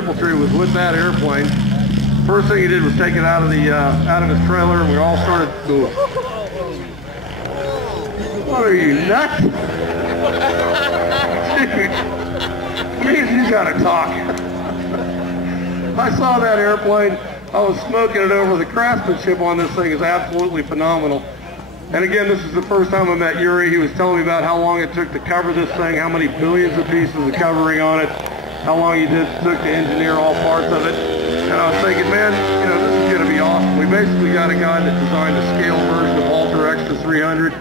Tree was with that airplane. First thing he did was take it out of his trailer, and we all started to. What are you, nuts? Dude, means you gotta talk. I saw that airplane. I was smoking it over. The craftsmanship on this thing is absolutely phenomenal. And again, this is the first time I met Yuri. He was telling me about how long it took to cover this thing, how many billions of pieces of covering on it, how long he took to engineer all parts of it. And I was thinking, man, you know, this is going to be awesome. We basically got a guy that designed a scale version of Ultra Extra 300.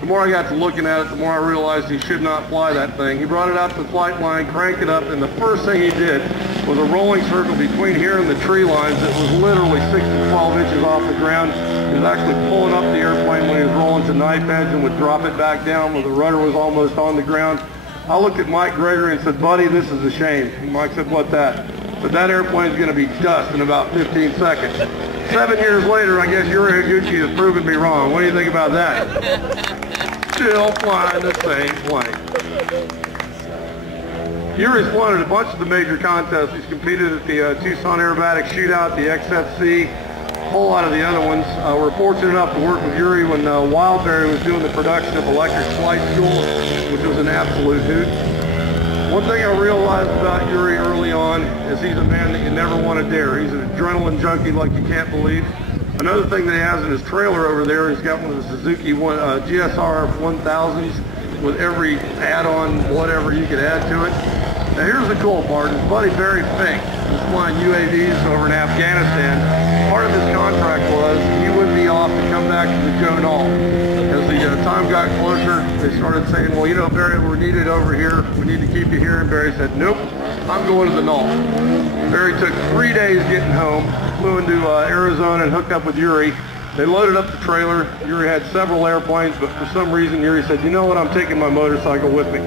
The more I got to looking at it, the more I realized he should not fly that thing. He brought it out to the flight line, cranked it up, and the first thing he did was a rolling circle between here and the tree lines that was literally 6 to 12 inches off the ground. He was actually pulling up the airplane when he was rolling to knife edge and would drop it back down when the rudder was almost on the ground. I looked at Mike Gregory and said, buddy, this is a shame. And Mike said, what that? But that airplane's going to be dust in about 15 seconds. 7 years later, I guess Yuri Higuchi has proven me wrong. What do you think about that? Still flying the same plane. Yuri's won at a bunch of the major contests. He's competed at the Tucson Aerobatic Shootout, the XFC, a whole lot of the other ones. We're fortunate enough to work with Yuri when Wildberry was doing the production of Electric Flight School, which was an absolute hoot. One thing I realized about Yuri early on is he's a man that you never want to dare. He's an adrenaline junkie like you can't believe. Another thing that he has in his trailer over there, he's got one of the Suzuki GSR 1000s with every add-on, whatever you could add to it. Now here's the cool part. His buddy Barry Fink was flying UAVs over in Afghanistan. Part of his contract was he would be off to come back to the Joe Nall. As the time got closer, they started saying, well, you know, Barry, we're needed over here. We need to keep you here. And Barry said, nope, I'm going to the Nall. Barry took 3 days getting home, flew into Arizona and hooked up with Yuri. They loaded up the trailer. Yuri had several airplanes, but for some reason Yuri said, you know what, I'm taking my motorcycle with me.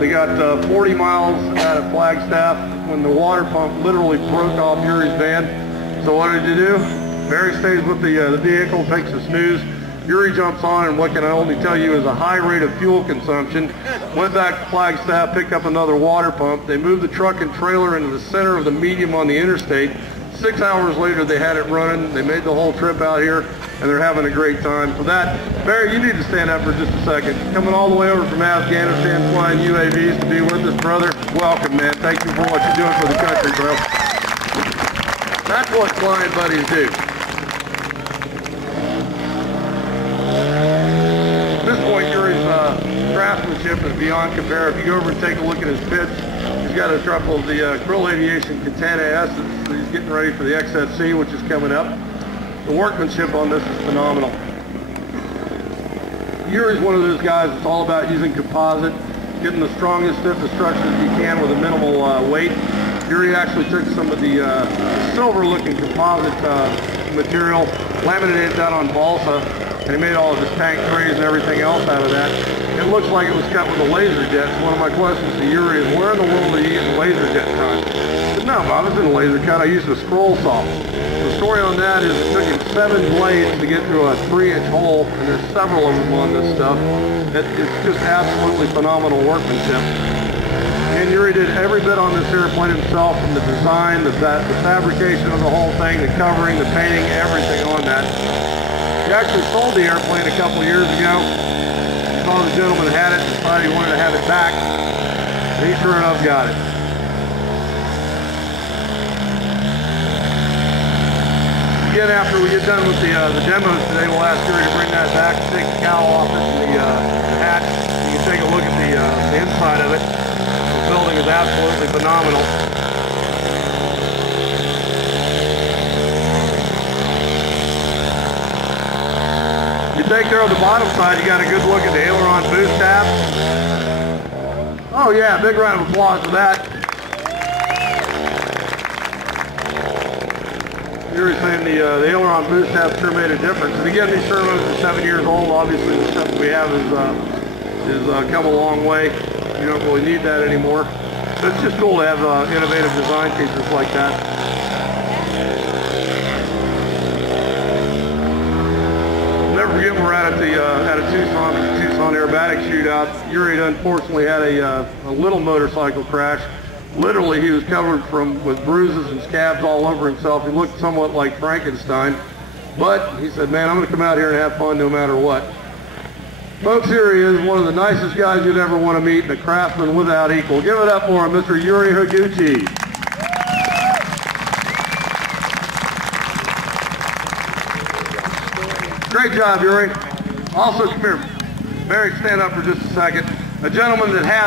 They got 40 miles out of Flagstaff when the water pump literally broke off Yuri's van. So what did you do? Barry stays with the vehicle, takes a snooze. Yuri jumps on, and what can I only tell you is a high rate of fuel consumption. Went back to Flagstaff, picked up another water pump. They moved the truck and trailer into the center of the medium on the interstate. 6 hours later, they had it running. They made the whole trip out here, and they're having a great time. For that, Barry, you need to stand up for just a second. Coming all the way over from Afghanistan, flying UAVs to be with us, brother. Welcome, man. Thank you for what you're doing for the country, bro. That's what flying buddies do. At this point, Yuri's craftsmanship is beyond compare. If you go over and take a look at his pits, he's got a couple of the Krill Aviation Katana S's. He's getting ready for the XFC, which is coming up. The workmanship on this is phenomenal. Yuri's one of those guys that's all about using composite, getting the strongest, stiffest structures you can with a minimal weight. Yuri actually took some of the silver-looking composite material, laminated that on balsa, and he made all of his tank trays and everything else out of that. It looks like it was cut with a laser jet. So one of my questions to Yuri is, where in the world are you getting laser jet cut? I said, no, Bob, it's in a laser cut. I used a scroll saw. The story on that is it took him 7 blades to get through a 3-inch hole, and there's several of them on this stuff. It's just absolutely phenomenal workmanship. And Yuri did every bit on this airplane himself, from the design, the fabrication of the whole thing, the covering, the painting, everything on that. He actually sold the airplane a couple years ago. He saw the gentleman had it, decided he wanted to have it back, and he sure enough got it. Again, after we get done with the demos today, we'll ask Yuri to bring that back, take the cowl off it and the hat. You can take a look at the inside of it. The building is absolutely phenomenal. You take care of the bottom side, you got a good look at the aileron boost tabs. Oh yeah, big round of applause for that. Yuri's saying the aileron boost tabs sure made a difference. And again, these servos are 7 years old. Obviously the stuff that we have is come a long way. You don't really need that anymore. But it's just cool to have innovative design features like that. Never forget when we're at Tucson Aerobatic Shootout. Yuri unfortunately had a little motorcycle crash. Literally, he was covered with bruises and scabs all over himself. He looked somewhat like Frankenstein. But he said, man, I'm going to come out here and have fun no matter what. Folks, here he is, one of the nicest guys you'd ever want to meet, and a craftsman without equal. Give it up for him, Mr. Yuri Higuchi. Great job, Yuri. Also, come here. Barry, stand up for just a second. A gentleman that has